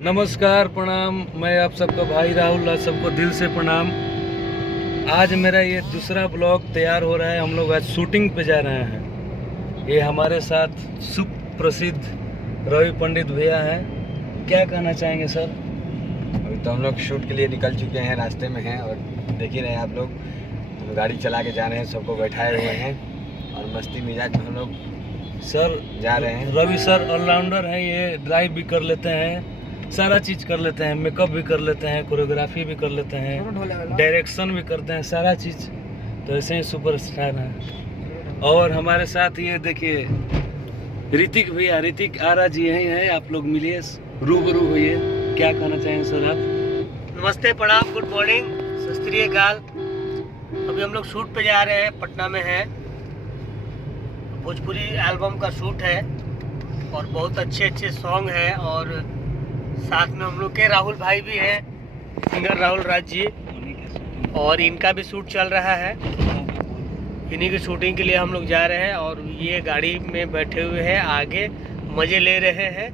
नमस्कार, प्रणाम। मैं आप सबका भाई राहुल, आप सबको दिल से प्रणाम। आज मेरा ये दूसरा ब्लॉग तैयार हो रहा है। हम लोग आज शूटिंग पे जा रहे हैं। ये हमारे साथ सुप्रसिद्ध रवि पंडित भैया हैं। क्या कहना चाहेंगे सर? अभी तो हम लोग शूट के लिए निकल चुके हैं, रास्ते में हैं और देख ही रहे हैं आप लोग। हम गाड़ी चला के जा रहे हैं, सबको बैठाए हुए हैं और मस्ती मिजाज में हम लोग सर जा रहे हैं। रवि सर ऑलराउंडर हैं। ये ड्राइव भी कर लेते हैं, सारा चीज़ कर लेते हैं, मेकअप भी कर लेते हैं, कोरियोग्राफी भी कर लेते हैं, डायरेक्शन भी करते हैं, सारा चीज़। तो ऐसे ही सुपरस्टार हैं। और हमारे साथ ये देखिए ऋतिक भैया, ऋतिक आरा जी यही हैं। आप लोग मिलिए, रूबरू होइए। क्या कहना चाहेंगे सर आप? नमस्ते, प्रणाम, गुड मॉर्निंग, सत श्री अकाल। अभी हम लोग शूट पे जा रहे हैं, पटना में है। भोजपुरी एल्बम का शूट है और बहुत अच्छे अच्छे सॉन्ग हैं। और साथ में हम लोग के राहुल भाई भी हैं, सिंगर राहुल राज जी, और इनका भी शूट चल रहा है। इन्हीं की शूटिंग के लिए हम लोग जा रहे हैं और ये गाड़ी में बैठे हुए हैं, आगे मज़े ले रहे हैं।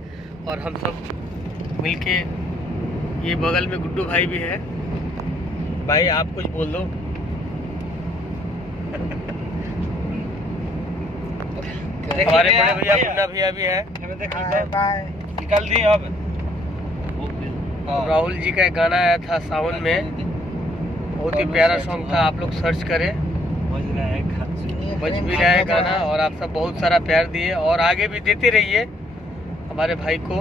और हम सब मिलके, ये बगल में गुड्डू भाई भी है। भाई आप कुछ बोल दो। हमारे बड़े भैया मुन्ना भैया भी है। निकल दी अब। राहुल जी का एक गाना आया था सावन में, बहुत ही प्यारा सॉन्ग था, आप लोग सर्च करें, बज भी रहा है गाना। और आप सब बहुत सारा प्यार दिए और आगे भी देते रहिए हमारे भाई को।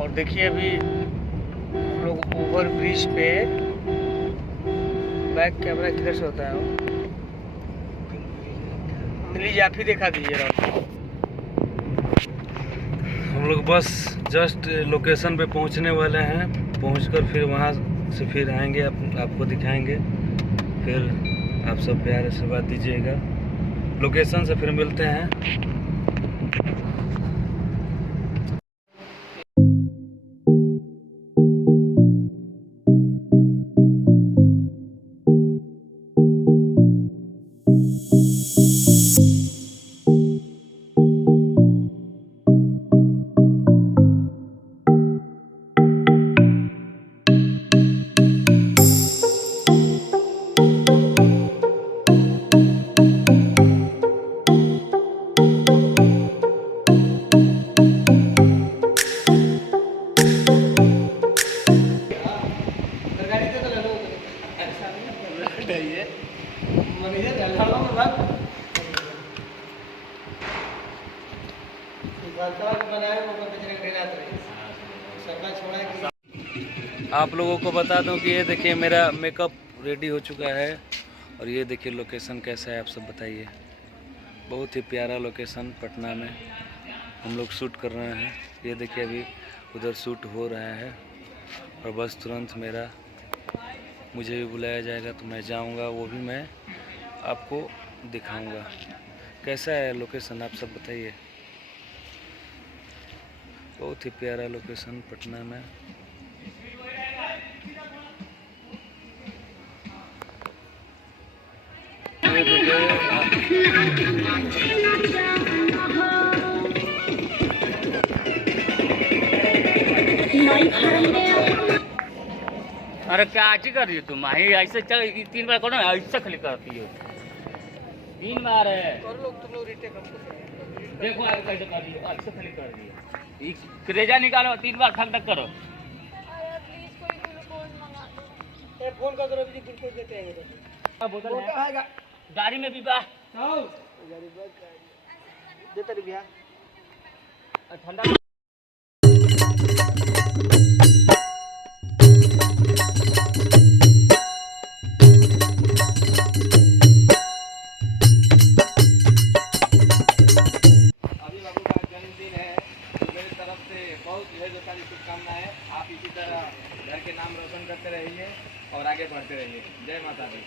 और देखिए अभी हम लोग ओवर ब्रिज पे, बैक कैमरा किधर से होता है वो, प्लीज आप ही दिखा दीजिए राहुल। हम लोग बस जस्ट लोकेशन पे पहुंचने वाले हैं। पहुंचकर फिर वहां से फिर आएंगे, आपको दिखाएंगे। फिर आप सब प्यार से बात दीजिएगा। लोकेशन से फिर मिलते हैं। आप लोगों को बता दूं कि ये देखिए मेरा मेकअप रेडी हो चुका है। और ये देखिए लोकेशन कैसा है, आप सब बताइए। बहुत ही प्यारा लोकेशन पटना में हम लोग शूट कर रहे हैं। ये देखिए अभी उधर शूट हो रहा है और बस तुरंत मुझे भी बुलाया जाएगा तो मैं जाऊंगा, वो भी मैं आपको दिखाऊंगा। कैसा है लोकेशन, आप सब बताइए। बहुत ही प्यारा लोकेशन पटना में। अरे क्या आटी कर रही हो तुम? ऐसे चल, 3 बार करो ना, ऐसे खाली करती हो। 3 बार है। देखो आगे कैसे कर रही हो, ऐसे खाली कर रही हो। करेजा निकालो, 3 बार ठक ठक करो। फोन कर दो, ग्लूकोज देते हैं। बोतल है गाड़ी में भी बा। देते भैया ठंडा। बहुत ढेर सारी शुभकामनाएं। आप इसी तरह घर के नाम रोशन करते रहिए और आगे बढ़ते रहिए। जय माता दी।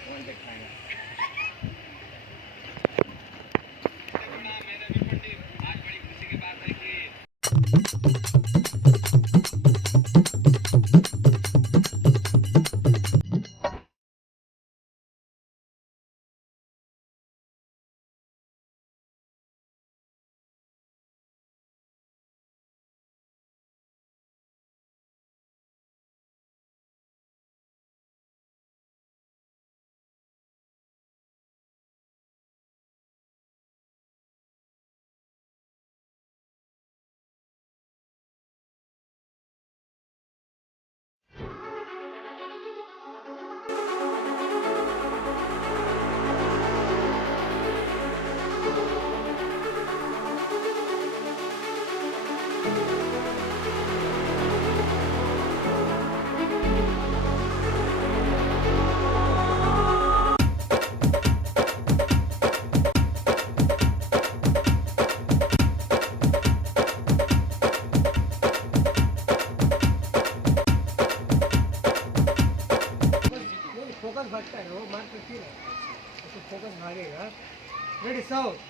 कौन दिखाएगा? फोकस भटका है वो मार के फिर फोकस भागेगा रेडी साउथ